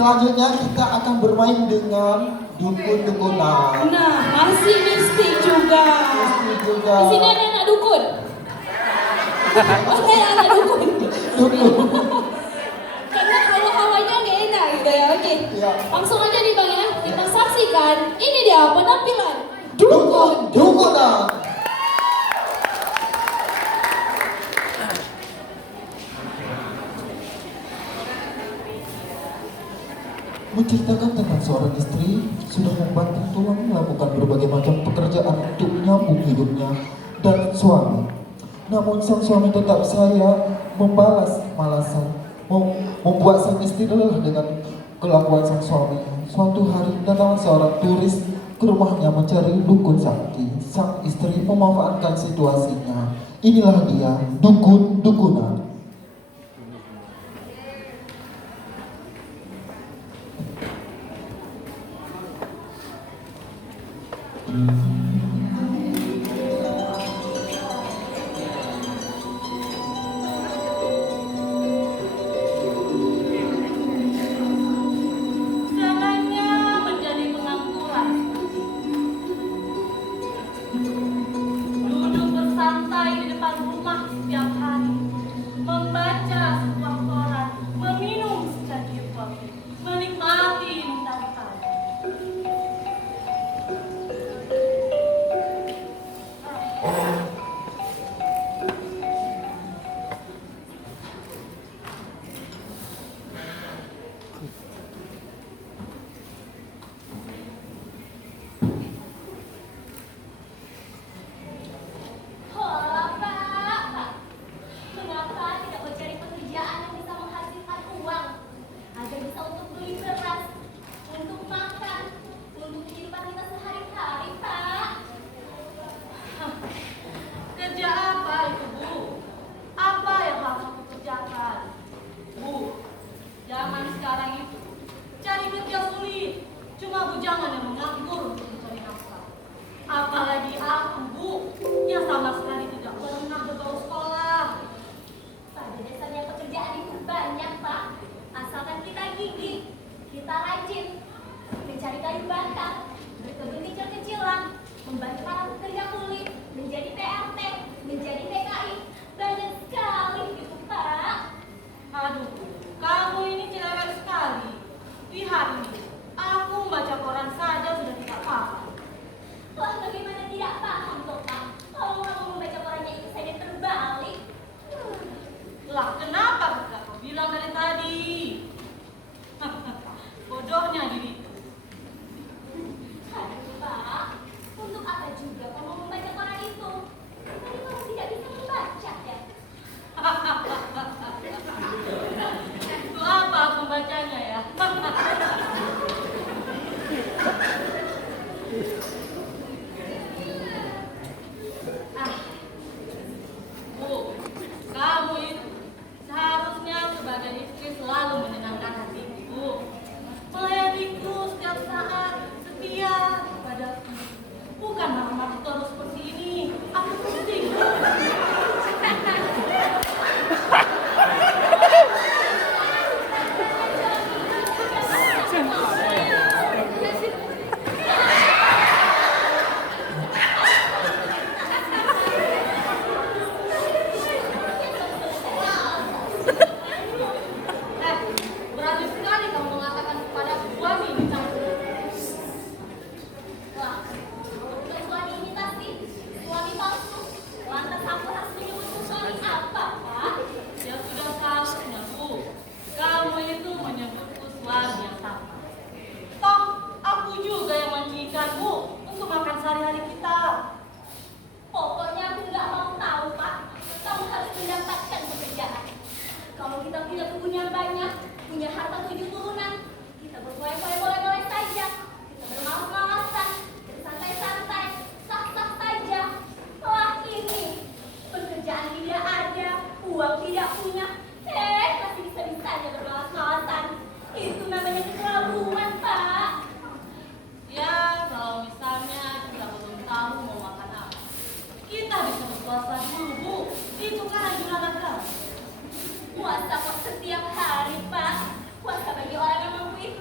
Selanjutnya kita akan bermain dengan dukun-dukunan. Nah, masih mistik juga. Mistik juga. Di sini ada anak dukun. Oke, anak dukun. Dukun. Karena hawa-hawanya nggak enak gitu ya. Oke, Ya. langsung aja nih Bang ya. Kita saksikan. Ini dia penampilan Dukun-dukunan. Menceritakan tentang seorang istri sudah membanting tulang melakukan berbagai macam pekerjaan untuk menyambung hidupnya dan suami. Namun sang suami tetap saya membalas malasan, membuat sang istri lelah dengan kelakuan sang suami. Suatu hari datang seorang turis ke rumahnya mencari dukun sakti. Sang istri memanfaatkan situasinya. Inilah dia dukun-dukunan. Jalannya menjadi pengangguran. Duduk bersantai di depan rumah setiap hari, membaca sebuah koran, meminum secangkir kopi, menikmati mentari-tari. Hola, Pak. Mengapa tidak mencari pekerjaan yang bisa menghasilkan uang agar bisa untuk beli beras, untuk makan, untuk kehidupan kita sehari-hari, Pak? Kerja apa itu, Bu? Apa yang harus aku kerjakan? Bu, zaman sekarang itu cari kerja sulit. Cuma bujangan yang menganggur untuk mencari nafkah. Apalagi aku, Bu, yang sama sekali tidak pernah berbau sekolah. Pada dasarnya pekerjaan itu banyak, Pak. Asalkan kita gigih, kita rajin, mencari kayu bakar, berkebun kecil-kecilan, membantu para pekerja kulit, menjadi PRT, menjadi TKI. Banyak sekali gitu, Pak. Aduh, kamu ini cerewet sekali. Lihat ini, aku membaca koran saja sudah tidak paham. Wah, bagaimana tidak paham toh, Pak? Kalau kamu membaca korannya itu saja terbalik. Lah, kenapa tidak kau bilang dari tadi? Bodohnya diriku. Aduh, Pak. Untuk apa juga kamu membaca koran itu? Tadi kamu tidak bisa membaca, ya? Itu apa aku membacanya ya? Ah, Bu, kamu itu seharusnya sebagai istri selalu menyenangkan hatiku, melayaniku setiap saat, setia kepadaku. Bukan marah-marah terus seperti ini. Aku pusing. Berani sekali kamu mengatakan kepada suami ini cantik. Wah, untuk suami imitasi, suami palsu. Lantas aku harus menyebutku suami apa, Pak? Ya sudah seharusnya, Bu. Kamu itu menyebutku suami yang sama. Toh, aku juga yang mengizinkanmu untuk makan sehari-hari kita. Pokoknya aku nggak mau tahu, Pak. Kamu harus mendapatkan pekerjaan. Kalau kita punya kebun yang banyak, punya harta 7 turunan, kita berfoya-foya boleh-boleh saja. Kita bermalas-malasan, bersantai-santai, sah-sah saja. Wah, ini pekerjaan tidak ada, uang tidak punya, masih bisa-bisanya bermalas-malasan. Itu namanya keterlaluan, Pak. Ya, kalau misalnya kita belum tahu mau makan apa, kita bisa berpuasa dulu, Bu. Itu kan anjuran agama. Puasa kok setiap hari, Pak. Puasa bagi orang yang mampu itu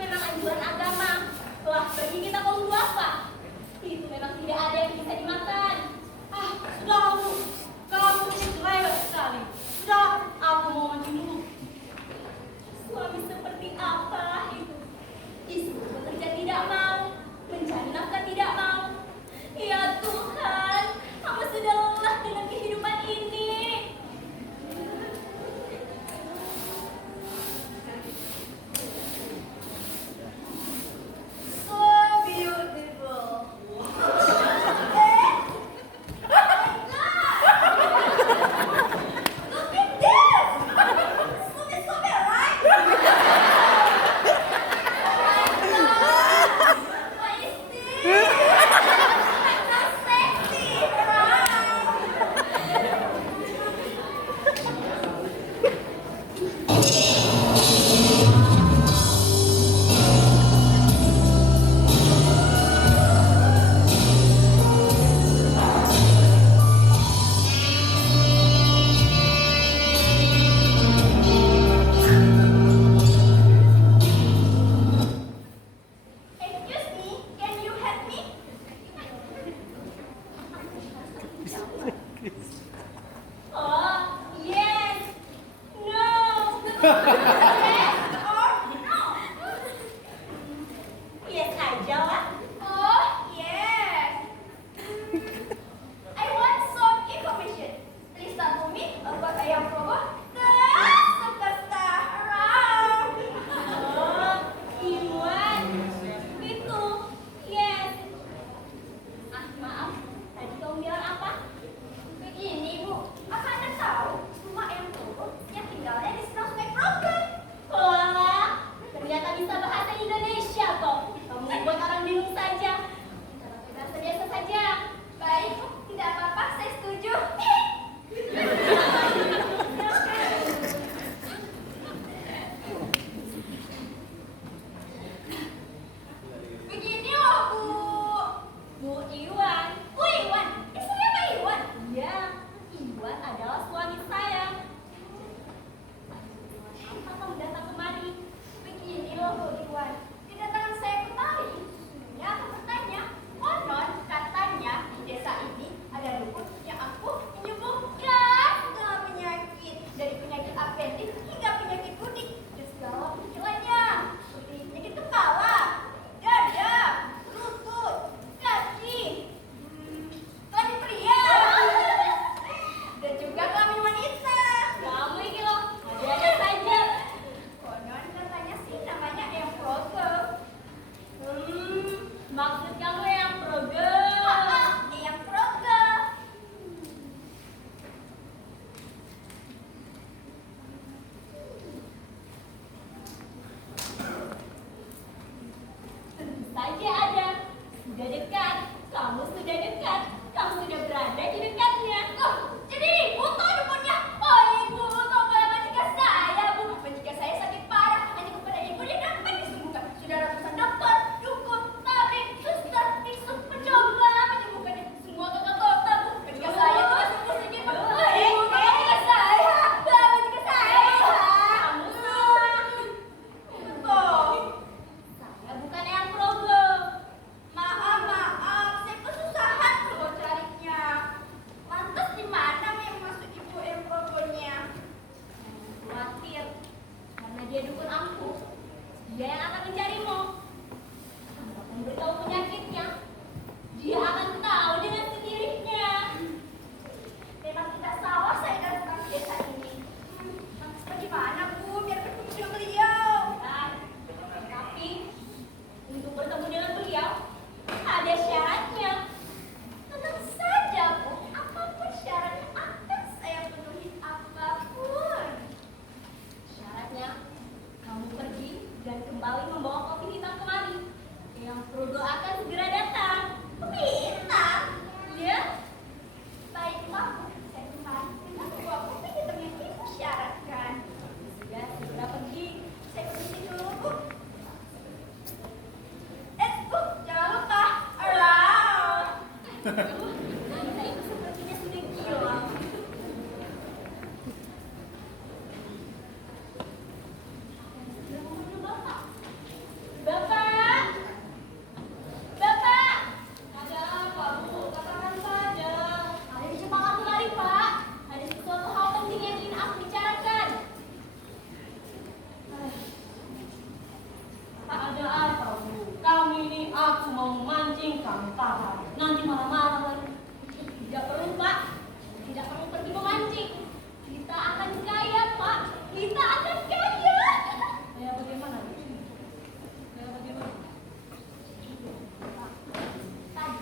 sudah dekat, kamu sudah dekat, kamu sudah berada di dekatnya. Loh, jadi ibu tuh dukunnya. Oh ibu, kok malah majikan saya, Bu? Majikan saya sakit parah, hanya kepada ibu dia dapat disembuhkan. Sudah ratusan dokter, dukun, tabib, suster, bisu, mencoba menyembuhkannya. Semua kota kota, Bu. Majikan saya tuh sembuh sedikit, Bu. Majikan saya, majikan saya. Kamu salah. Betul. Saya bukan yang problem. Maaf, saya kesusahan kalau carinya. Lantas di mana yang masuk ibu yang problemnya? Khawatir, karena dia dukun ampuh. Dia yang akan mencarimu. Kamu akan beritahu penyakitnya. Dia akan tahu dengan sendirinya. Memang tidak salah saya datang ke desa ini. Lantas bagaimana, Bu, biar ketemu dengan beliau? Tapi untuk bertemu dengan beliau ada syaratnya. Tenang saja, Bu. Apapun syaratnya akan saya penuhi apapun. Syaratnya kamu pergi dan kembali membawa kopi hitam kemari. Yang Prodo akan segera datang. Kopi hitam? Ya? Baiklah, saya kembali dengan membawa kopi hitam yang ibu syaratkan. Sudah, segera pergi. Saya pergi dulu, Bu. Bu, jangan lupa alarm. Ibu sepertinya sudah gila. Sudah memanggil Bapak. Bapak! Bapak! Ada apa, Bu? Katakan saja. Ada di Jepang aku lari, Pak. Ada sesuatu hal penting yang ingin aku bicarakan. Ada apa, Bu? Kami ini aku mau memancing kamu tahan. Nanti marah-marah lagi. Tidak perlu, Pak. Tidak perlu pergi memancing. Kita akan kaya, Pak. Kita akan kaya. Ya bagaimana, Bu? Ya bagaimana? Tadi,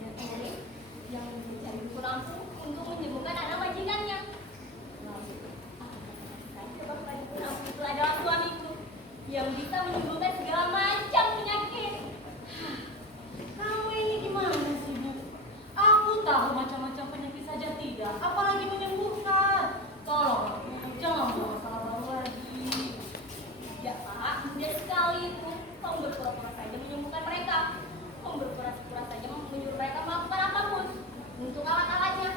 ada telik yang mencari dukun ampuh untuk menyembuhkan anak majikannya. Saya coba kepada dukun ampuh itu adalah suamiku yang bisa menyembuhkan segala macam penyakit. Kamu ini gimana sih, Bu? Aku tahu macam-macam penyakit saja tidak, apalagi menyembuhkan. Tolong, Bu, jangan buat masalah baru lagi. Ya, Pak, mudah sekali itu. Kamu berpura-pura saja menyembuhkan mereka. Kamu berpura-pura saja menyuruh mereka melakukan apapun. Untuk alat-alatnya,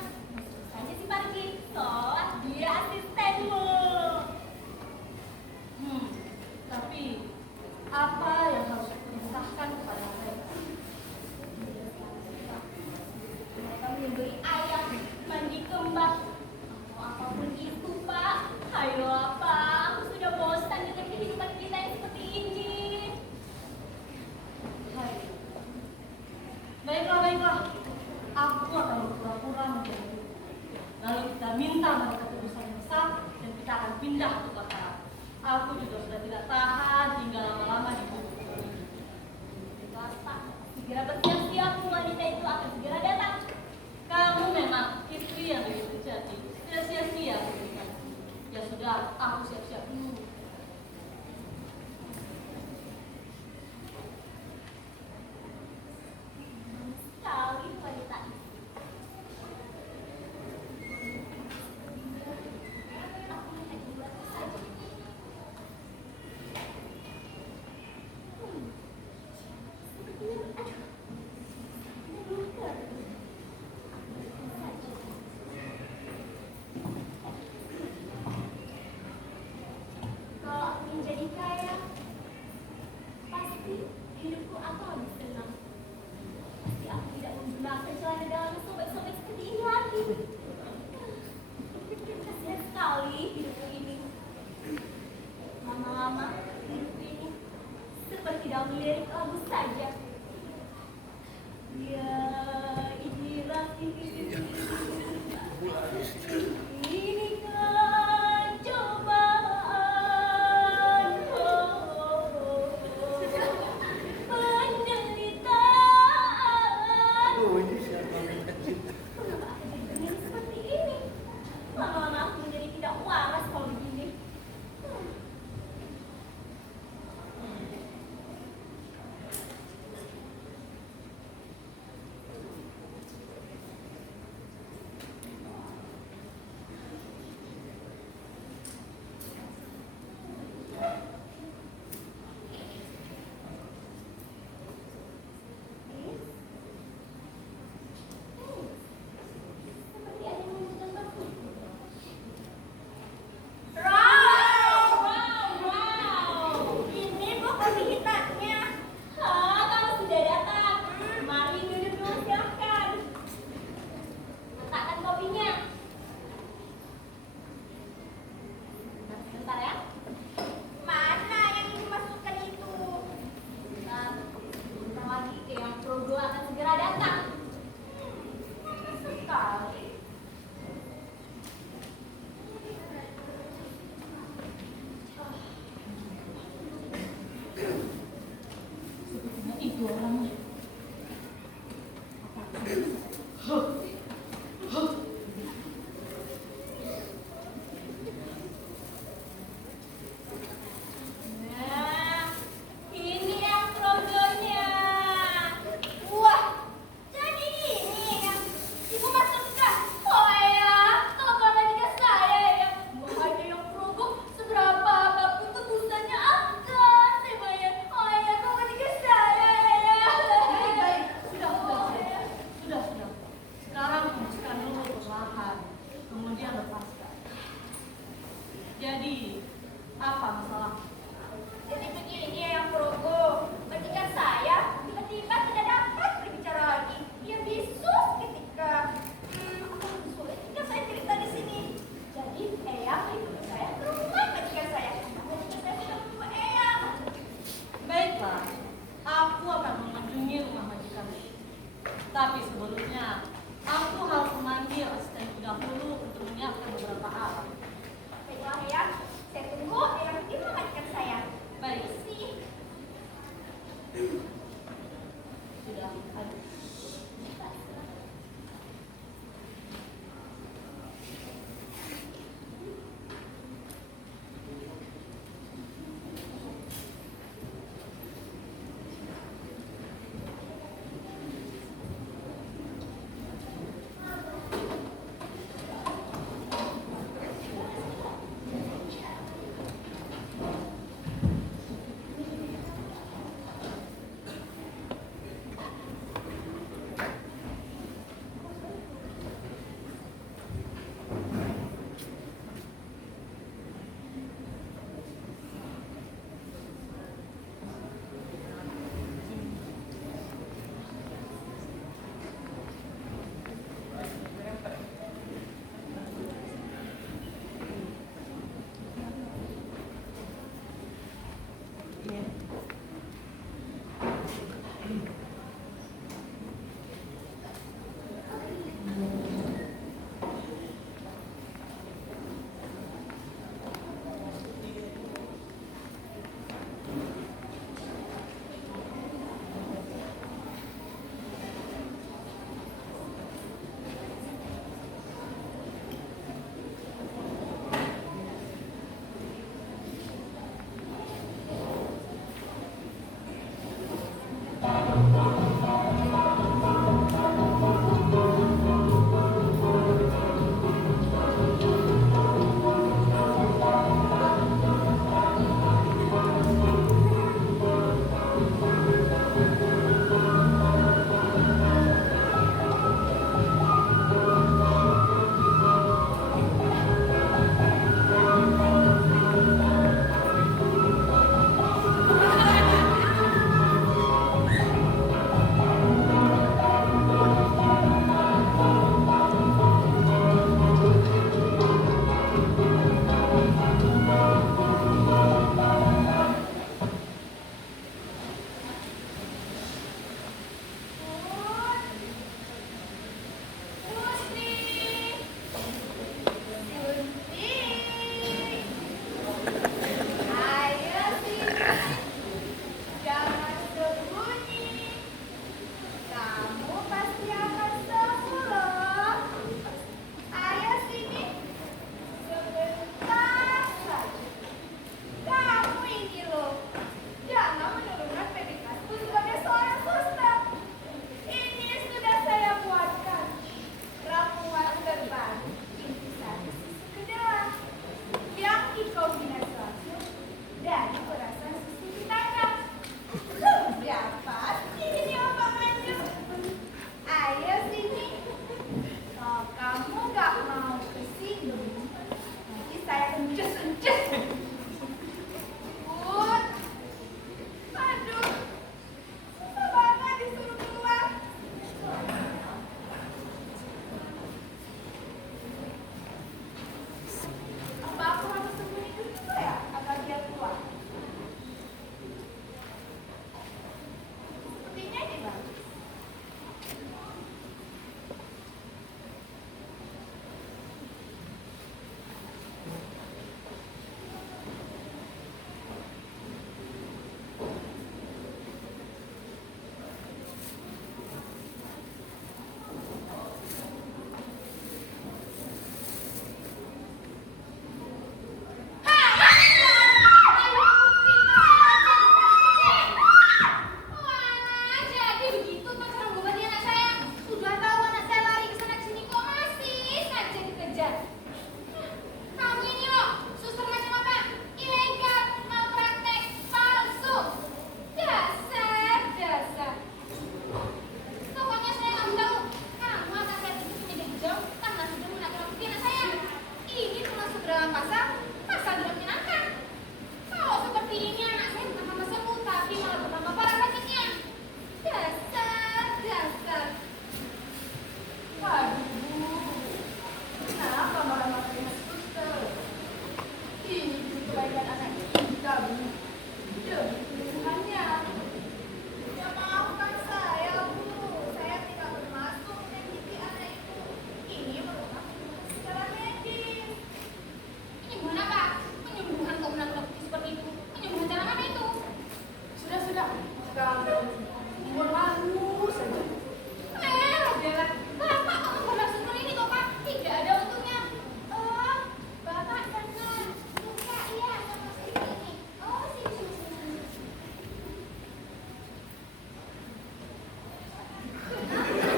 saja si Pargi. Sholat, dia asistenmu. Tapi apa yang harus diperintahkan kepada mereka? Mereka menyembeli ayam, mandi kembang, atau apapun itu, Pak. Ayolah, Pak. Aku sudah bosan dengan kehidupan kita yang seperti ini. Hai. Baiklah. Aku akan berpura-pura menjadi dukun. Lalu kita minta mereka tebusan yang sah dan kita akan pindah ke kota. Aku juga sudah tidak tahan tinggal lama-lama di bukit ini. Baiklah, Pak. Segera bersiap-siap, wanita itu akan segera datang. Kamu memang istri yang begitu sejati. Tidak sia-sia berikan. Ya sudah, aku siap-siap dulu. Sekali wanita itu. Aku hanya buat saja. Kalau aku menjadi kaya, pasti hidupku akan lebih senang. Pasti aku tidak menggunakan celana dalam sobek-sobek seperti ini lagi. Kasihan sekali hidupku ini. Lama-lama hidupku ini seperti daun lirik lagu saja. Ya, ini ini kan cobaan, penderitaan. Kenapa aku jadi seperti ini? Lama-lama aku menjadi tidak waras kalau begini.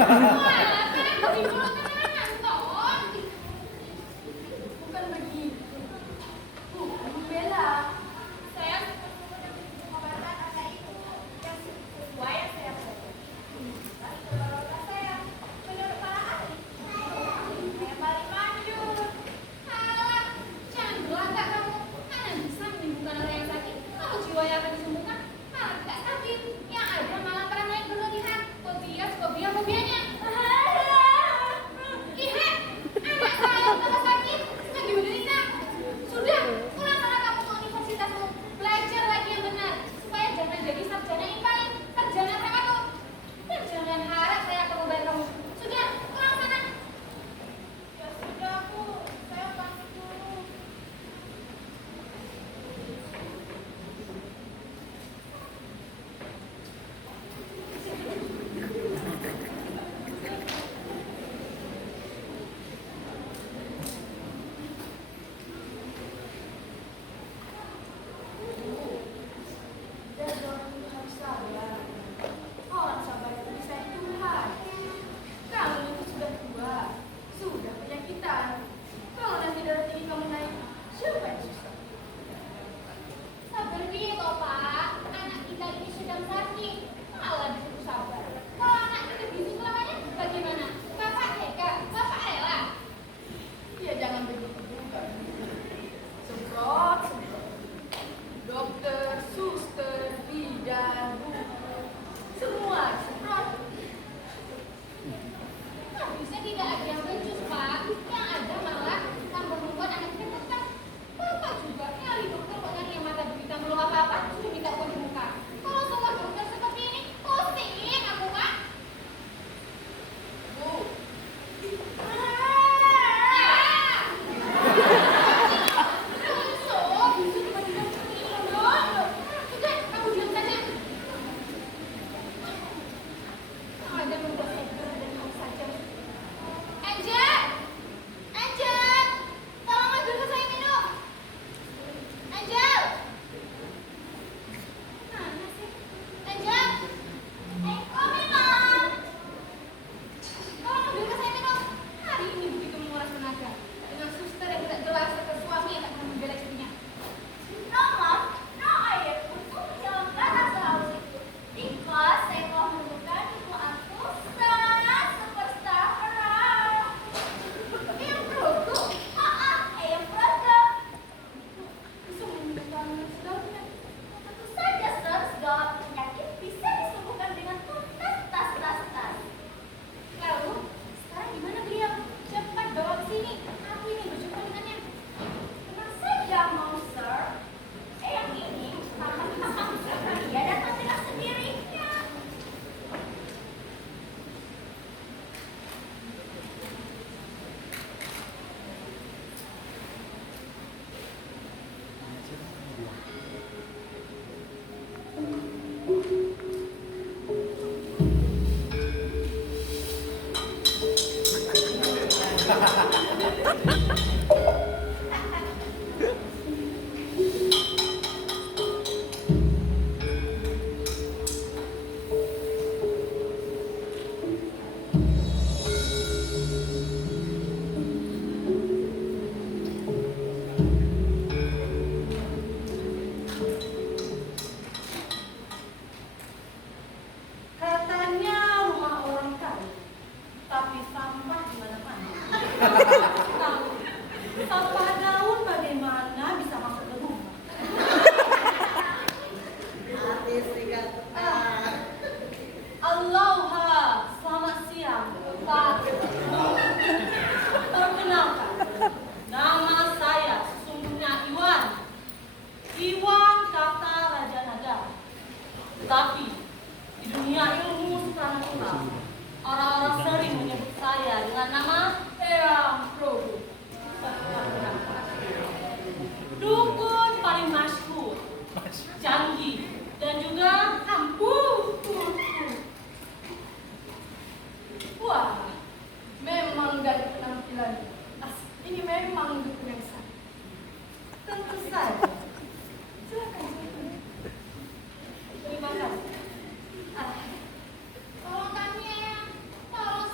Bukan begitu. Bu Bella, saya pengobatan anak itu yang sesuai yang saya percaya. Tapi kalau saya menurut para ahli, saya paling manjur. Alah, jangan berlagak kamu. Mana bisa menyembuhkan orang yang sakit. Kalau jiwanya akan disembuhkan, malah tidak sakit. Yang ada malah paranoid berlebihan. Fobianya. Lihat, anak saya tambah sakit, lagi menderita. Sudah, pulang sana kamu ke universitasmu. Belajar lagi yang benar, supaya jangan jadi sarjana IPA, sarjana prematur. Dan jangan harap saya akan membayar kamu. Sudah, pulang sana. Ya sudah Bu, saya pamit dulu. Dan orang itu harus sabar. Orang sabar itu disayang Tuhan. Kamu itu sudah tua, sudah penyakitan. Kalau nanti darah tinggi kamu naik, siapa yang susah? Sabar dia toh Pak, anak kita ini sedang sakit, malah disuruh sabar. Kalau anak kita gizi selamanya, bagaimana? Bapak tega, Bapak rela. Ya jangan begitu juga. Semprot. Dokter, suster, bidan, guru, semua semprot. Harusnya tidak ada yang becus Pak, yang ada malah tambah membuat anak kita tertekan. Bapak juga nyari dokter kok nyari yang mata berita belum apa-apa, sudah minta uang di muka. Kalau semua dokter seperti ini, pusing aku Pak. Bu, Hari ini begitu menguras tenaga dengan suster yang tidak jelas serta suami yang tak pernah membela istrinya. no mom, no ayah untuk menjalankan hal itu. Because saya telah menemukan ibu aku superstar orang. Yang produk, yang produk. Bisa menyembuhkan segala penyakit. Tentu saja sir, segala penyakit bisa disembuhkan dengan tuntas tas. Lalu, sekarang gimana beliau? Cepat bawa ke sini. Aku ingin berjumpa dengannya. Tenang saja mau sir. Yang ini dia datang dengan sendirinya. Katanya rumah orang kaya, tapi sampah di mana-mana. Tahu, sampah daun bagaimana bisa masuk ke rumah? Aloha, selamat siang, Pak. Perkenalkan, nama saya sesungguhnya Iwan kata Raja Nagara. Tetapi di dunia ilmu supranatural, orang-orang sering menyebut saya dengan nama Eyang Progo. Dukun paling masyhur, canggih, dan juga ampuh. Wah, memang dari penampilannya, ini memang dukun yang sah. Tentu saja. Silakan. Terima kasih. Tolong kami ya, tolong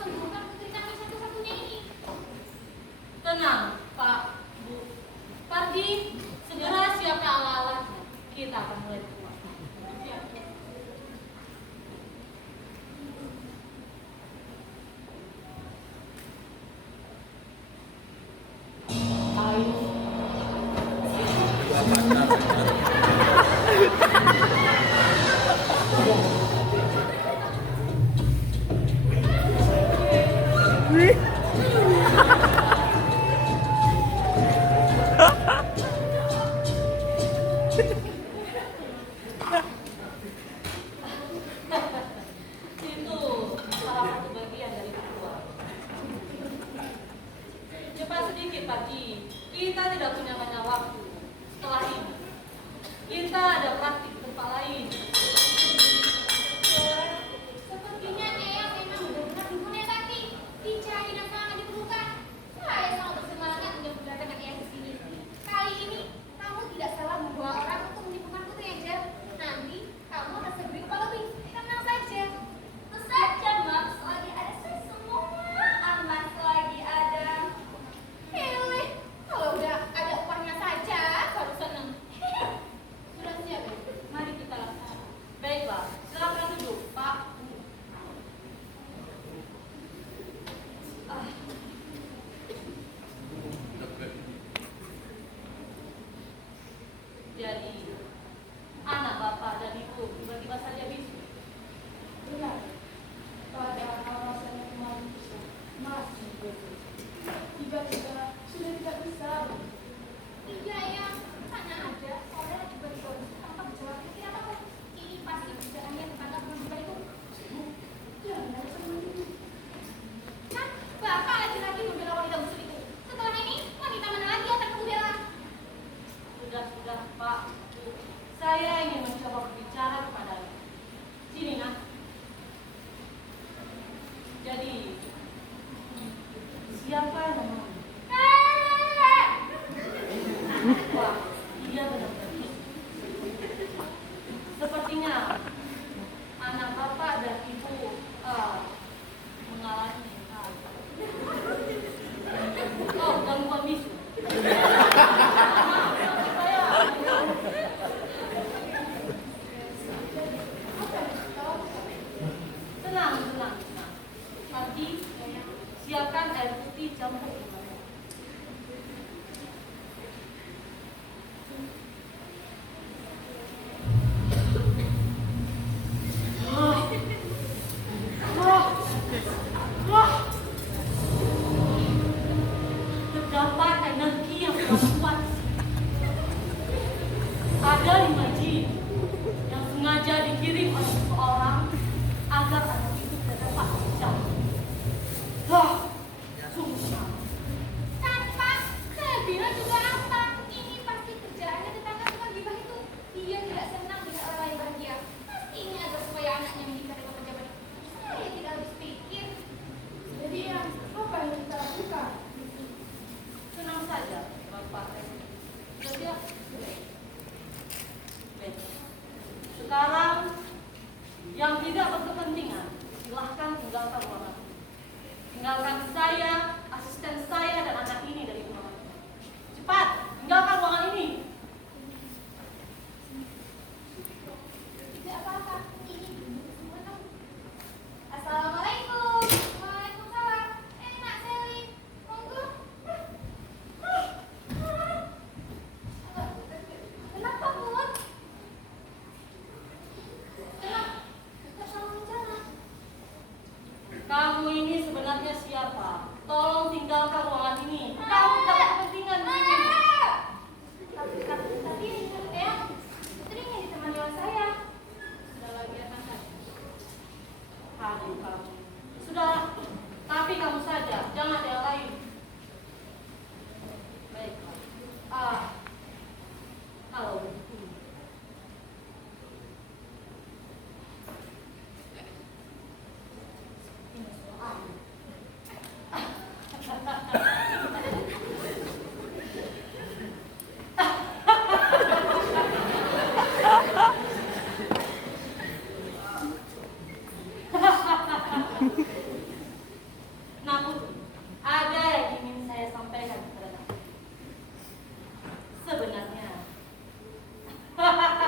Yang tidak berkepentingan, silahkan tinggalkan ruangan. Tinggalkan saya, asisten saya, dan anak ini dari ruangan. Cepat, tinggalkan ruangan ini. Tidak apa-apa, ini semua tahu. Assalamualaikum. Waalaikumsalam. Nak Sally, monggo. Kenapa, Bun? Kenapa salah jalan? Kamu ini sebenarnya siapa? Tolong tinggalkan ruangan ini. Kamu tidak berkepentingan di sini. Tapi ya, Putri yang ditemani oleh saya. Sudah lagi ya, Tante. Kamu. Sudah, tapi kamu saja, jangan ada yang lain. Baiklah. Kalau begitu. Ini soal. Namun, ada yang ingin saya sampaikan kepada kamu. Sebenarnya, sebenarnya,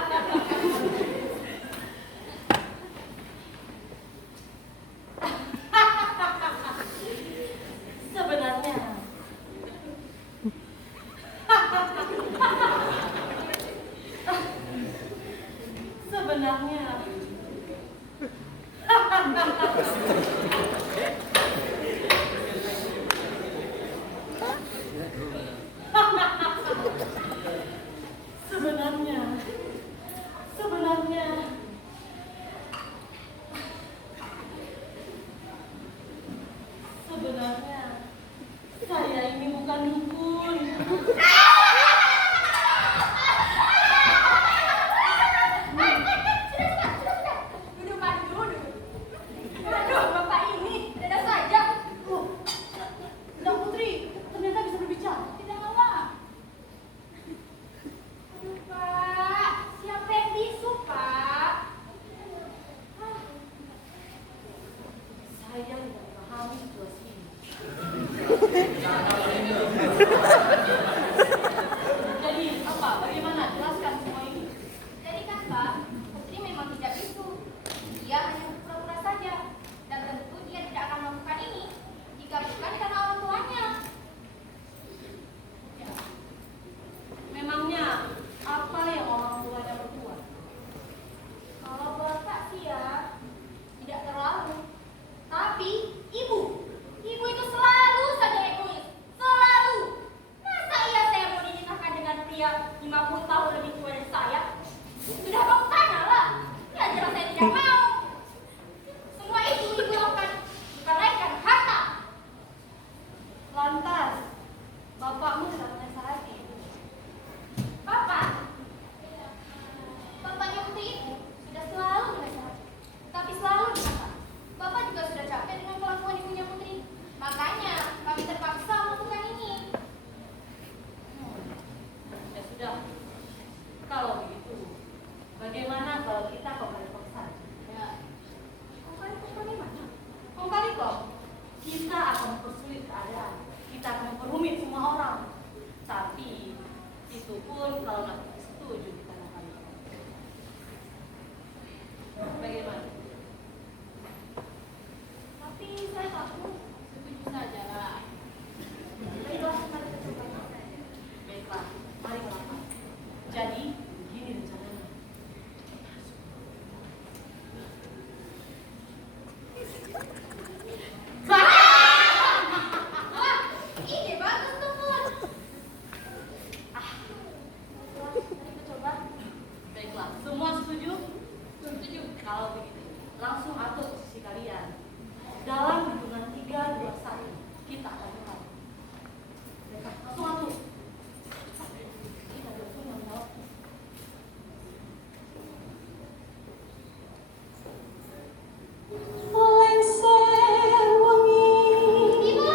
sebenarnya, sebenarnya, sebenarnya, saya ini bukan dukun. Sudah. Duduk, Pak, duduk. Waduh, Bapak ini, dadah saja. Nah, Putri, ternyata bisa berbicara. Tidak apa. Aduh, Pak, siapa yang bisu, Pak? Saya tidak memahami situasi ini. Jadi, apa? Bagaimana? Jelaskan semua ini. Jadi kan, Pak, Putri memang tidak bisu. Dia hanya pura-pura saja. Dan tentu dia tidak akan melakukan ini jika bukan karena orang tuanya. Ya. Memangnya apa yang orang tuanya berbuat? Kalau bapak sih ya, tidak terlalu. Tapi ibu itu selalu saja egois. Selalu. Masa iya saya mau dinikahkan dengan pria 50 tahun lebih tua dari saya? Sudah kamu tanya lah. Ya jelas saya tidak mau. Semua itu ibu lakukan bukan lain karena harta. Lantas, bapakmu tidak menasihati. Bapaknya Putri itu sudah selalu menasihati, tapi selalu dikata. Bapak juga sudah capek dengan kelakuan ibunya Putri. Makanya kami terpaksa melakukan ini. Ya sudah. Kalau begitu, bagaimana kalau kita kembali ke sana? Ya. Bagaimana? Kong kali kok, kita akan mempersulit keadaan. Kita akan memperumit semua orang. Tapi, itu pun kalau nanti setuju kita akan. Bagaimana? Tapi saya takut. Setuju saja lah. Baiklah, mari kita coba. Baiklah, mari melakukan. Jadi, begini rencananya. Wah, ide bagus tuh, Put. Mari kita coba. Baiklah, semua setuju? Setuju. Kalau begitu, langsung atur posisi kalian. Dalam hitungan 3, 2, 1, kita akan mulai. Baiklah, langsung atur. Kita langsung menjawab. Ibu.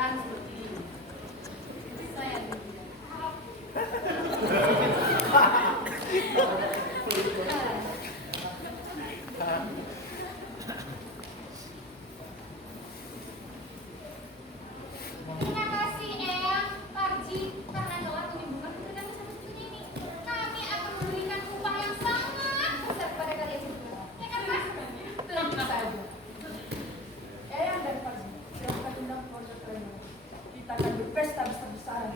keadaan seperti ini. Saya Terima kasih Eyang, Parji, karena telah menyembuhkan putri kami sampai seperti ini. Kami akan memberikan upah yang sangat besar kepada kalian semua. Ya kan Mas? Tentu saja. Eyang dan Parji, silahkan undang keluarga kalian. Kita akan berpesta besar-besaran.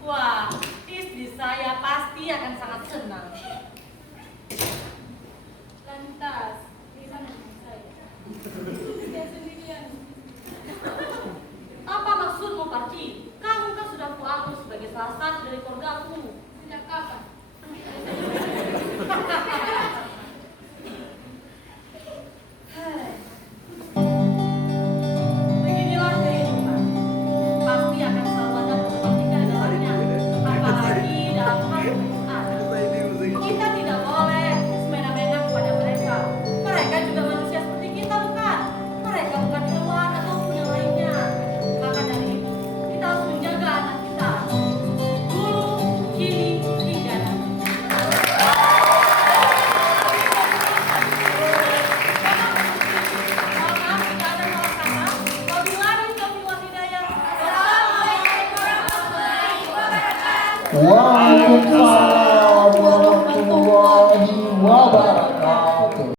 Wah, istri saya pasti akan sangat senang. Lantas, di mana dengan saya? Tidak sendirian. Apa maksudmu, Parji? Kamu kan sudah kuatur sebagai salah satu dari keluargaku. Sejak kapan? Beginilah kehidupan. Pasti akan selalu ada problematika di dalamnya. Apalagi dalam hal pekerjaan. Kita tidak boleh semena-mena kepada mereka. Mereka juga manusia seperti kita, bukan? Mereka bukan hewan ataupun yang lainnya. Maka dari itu, kita harus menjaga anak kita. Dulu, kini, hingga nanti. Mohon maaf jika ada salah kata. Wabillahi taufiq wal hidayah. Wassalamualaikum warahmatullahi wabarakatuh. Waalaikumsalam